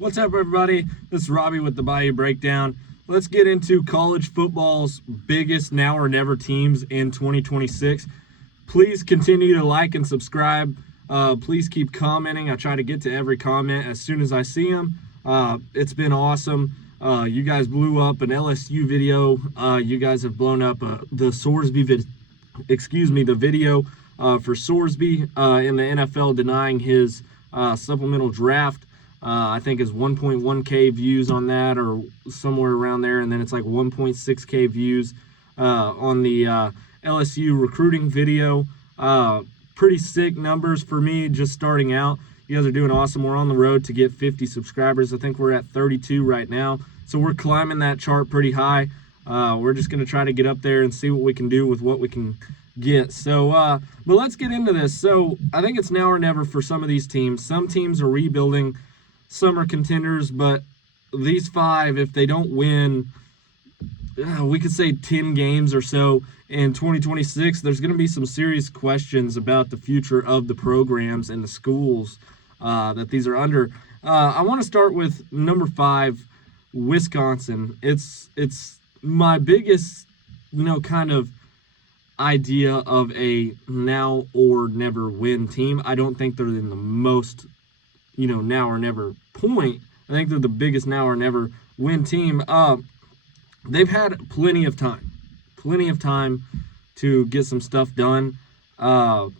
What's up, everybody? This is Robbie with the Bayou Breakdown. Let's get into college football's biggest now or never teams in 2026. Please continue to like and subscribe. Please keep commenting. I try to get to every comment as soon as I see them. It's been awesome. You guys blew up an LSU video. You guys have blown up the Sorsby the video for Sorsby in the NFL denying his supplemental draft. I think is 1.1K views on that or somewhere around there. And then it's like 1.6K views on the LSU recruiting video. Pretty sick numbers for me just starting out. You guys are doing awesome. We're on the road to get 50 subscribers. I think we're at 32 right now. So we're climbing that chart pretty high. We're just going to try to get up there and see what we can do with what we can get. So, but let's get into this. So I think it's now or never for some of these teams. Some teams are rebuilding. Some are contenders, but these five, if they don't win, we could say 10 games or so in 2026, there's going to be some serious questions about the future of the programs and the schools that these are under. I want to start with number 5, Wisconsin. It's my biggest, kind of idea of a now or never win team. I don't think they're in the most now or never point. I think they're the biggest now or never win team. They've had plenty of time to get some stuff done. And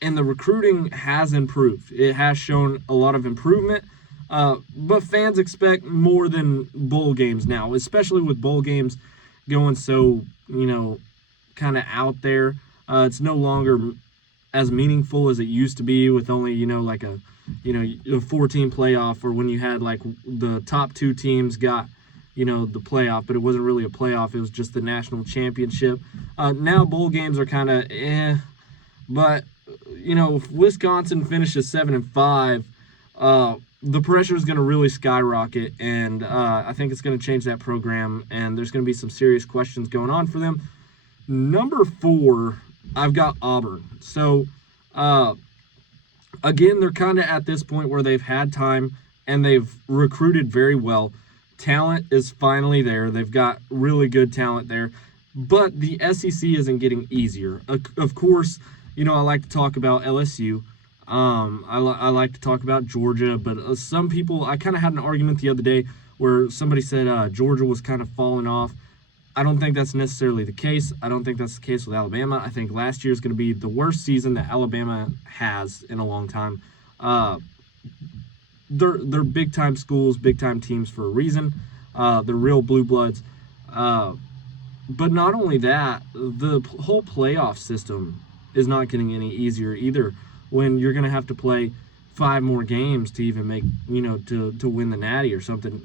the recruiting has improved. It has shown a lot of improvement. But fans expect more than bowl games now, especially with bowl games going so, kind of out there. It's no longer as meaningful as it used to be with only, like a 4-team playoff, or when you had like the top 2 teams got, the playoff, but it wasn't really a playoff. It was just the national championship. Now bowl games are kind of but if Wisconsin finishes 7-5, the pressure is going to really skyrocket, and I think it's going to change that program, and there's going to be some serious questions going on for them. Number 4, I've got Auburn. So, again, they're kind of at this point where they've had time and they've recruited very well. Talent is finally there. They've got really good talent there. But the SEC isn't getting easier. Of course, I like to talk about LSU. I like to talk about Georgia. But some people, I kind of had an argument the other day where somebody said Georgia was kind of falling off. I don't think that's necessarily the case. I don't think that's the case with Alabama. I think last year is going to be the worst season that Alabama has in a long time. They're big-time schools, big-time teams for a reason. They're real blue bloods. But not only that, the whole playoff system is not getting any easier either, when you're going to have to play 5 more games to even make, to win the Natty or something,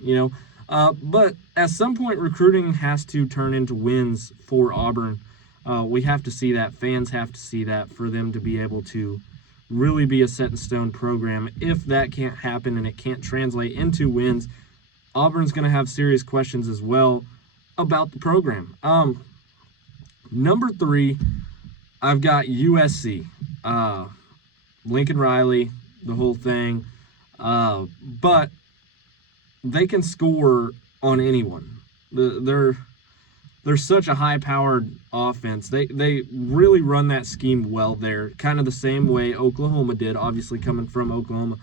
But at some point, recruiting has to turn into wins for Auburn. We have to see that. Fans have to see that for them to be able to really be a set-in-stone program. If that can't happen and it can't translate into wins, Auburn's going to have serious questions as well about the program. Number 3, I've got USC. Lincoln Riley, the whole thing. But they can score on anyone. They're such a high-powered offense. They really run that scheme well there, kind of the same way Oklahoma did, obviously coming from Oklahoma.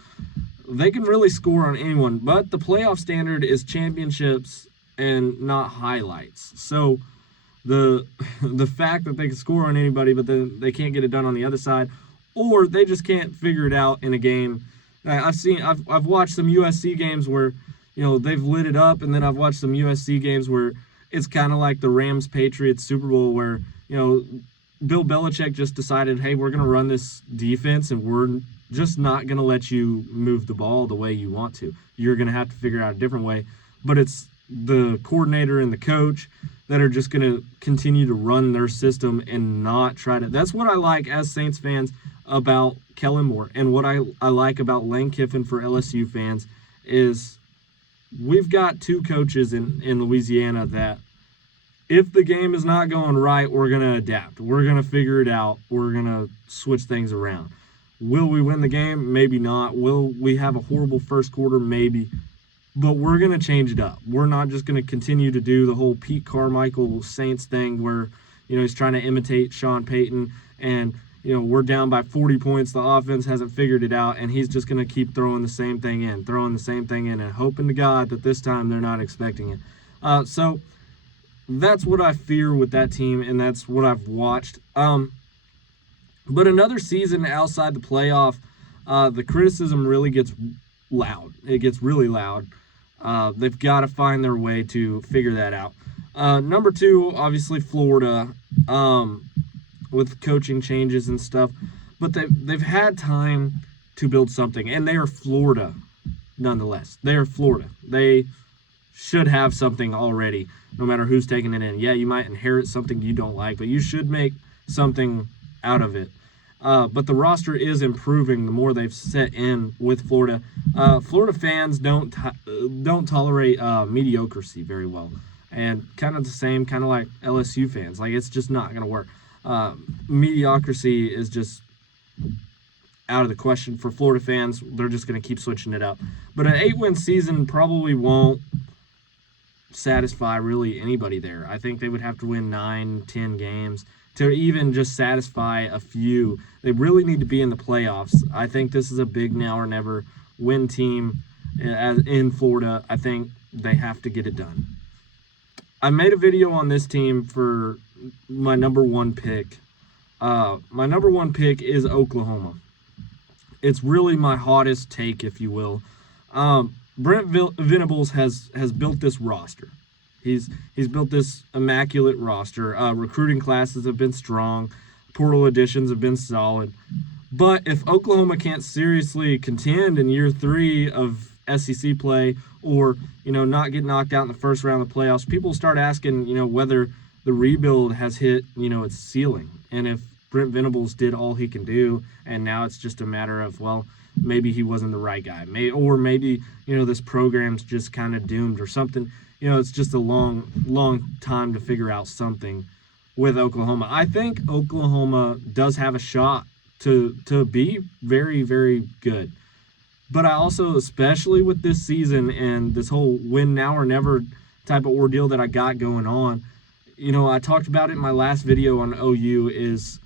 They can really score on anyone, but the playoff standard is championships and not highlights. So the fact that they can score on anybody, but then they can't get it done on the other side, or they just can't figure it out in a game. I've watched some USC games where they've lit it up, and then I've watched some USC games where it's kind of like the Rams-Patriots Super Bowl where, Bill Belichick just decided, hey, we're going to run this defense, and we're just not going to let you move the ball the way you want to. You're going to have to figure out a different way. But it's the coordinator and the coach that are just going to continue to run their system and not try to. That's what I like as Saints fans about Kellen Moore, and what I like about Lane Kiffin for LSU fans is we've got 2 coaches in Louisiana that if the game is not going right, we're going to adapt. We're going to figure it out. We're going to switch things around. Will we win the game? Maybe not. Will we have a horrible first quarter? Maybe. But we're going to change it up. We're not just going to continue to do the whole Pete Carmichael Saints thing where, he's trying to imitate Sean Payton and, we're down by 40 points. The offense hasn't figured it out, and he's just going to keep throwing the same thing in, and hoping to God that this time they're not expecting it. So that's what I fear with that team, and that's what I've watched. But another season outside the playoff, the criticism really gets loud. It gets really loud. They've got to find their way to figure that out. Number 2, obviously Florida, with coaching changes and stuff. But they've had time to build something, and they are Florida nonetheless. They are Florida. They should have something already, no matter who's taking it in. Yeah, you might inherit something you don't like, but you should make something out of it. But the roster is improving the more they've set in with Florida. Florida fans don't tolerate mediocrity very well, and kind of the same, kind of like LSU fans. Like, it's just not going to work. Mediocrity is just out of the question for Florida fans. They're just going to keep switching it up. But an 8-win season probably won't satisfy really anybody there. I think they would have to win 9-10 games to even just satisfy a few. They really need to be in the playoffs. I think this is a big now or never win team in Florida. I think they have to get it done. I made a video on this team for my number 1 pick. My number 1 pick is Oklahoma. It's really my hottest take, if you will. Brent Venables has built this roster. He's built this immaculate roster. Recruiting classes have been strong. Portal additions have been solid. But if Oklahoma can't seriously contend in year 3 of SEC play, or not get knocked out in the first round of the playoffs, people start asking whether the rebuild has hit its ceiling, and if Brent Venables did all he can do, and now it's just a matter of, well, maybe he wasn't the right guy, maybe this program's just kind of doomed or something. It's just a long time to figure out something with Oklahoma. I think Oklahoma does have a shot to be very, very good. But I also, especially with this season and this whole win now or never type of ordeal that I got going on, I talked about it in my last video on OU, is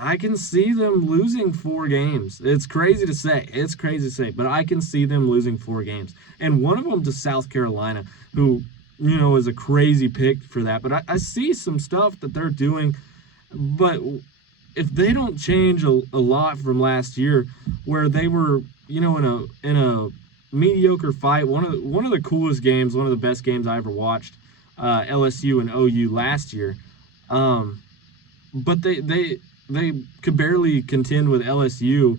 I can see them losing 4 games. It's crazy to say, but I can see them losing 4 games. And one of them to South Carolina, who, is a crazy pick for that. But I see some stuff that they're doing. But if they don't change a lot from last year, where they were, in a mediocre fight, one of the coolest games, one of the best games I ever watched, LSU and OU last year. But they could barely contend with LSU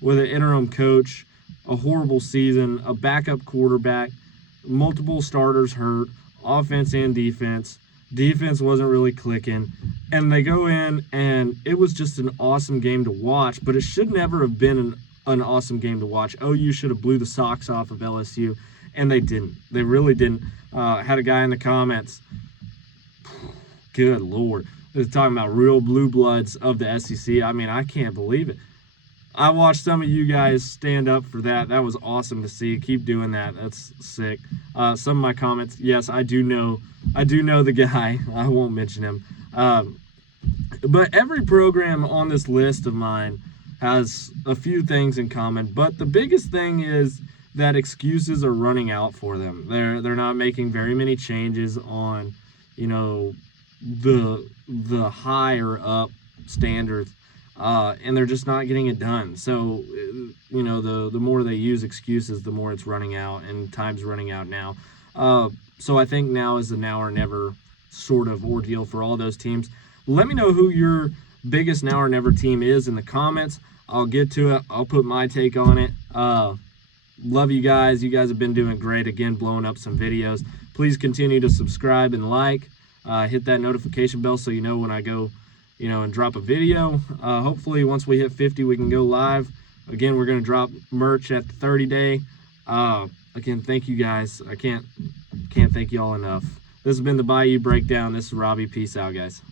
with an interim coach, a horrible season, a backup quarterback, multiple starters hurt, offense and defense. Defense wasn't really clicking. And they go in, and it was just an awesome game to watch, but it should never have been an awesome game to watch. OU should have blew the socks off of LSU, and they didn't. They really didn't. Had a guy in the comments, good Lord, was talking about real blue bloods of the SEC. I mean, I can't believe it. I watched some of you guys stand up for that. That was awesome to see. Keep doing that. That's sick. Some of my comments, yes, I do know the guy. I won't mention him. But every program on this list of mine has a few things in common. But the biggest thing is that excuses are running out for them. They're not making very many changes on, the higher up standards. And they're just not getting it done. So, the more they use excuses, the more it's running out, and time's running out now. So I think now is the now or never sort of ordeal for all those teams. Let me know who your biggest now or never team is in the comments. I'll get to it. I'll put my take on it. Love you guys. You guys have been doing great. Again, blowing up some videos. Please continue to subscribe and like. Hit that notification bell so you know when I go and drop a video. Hopefully once we hit 50, we can go live. Again, we're going to drop merch at the 30-day. Again, thank you guys. I can't thank you all enough. This has been the Bayou Breakdown. This is Robbie. Peace out, guys.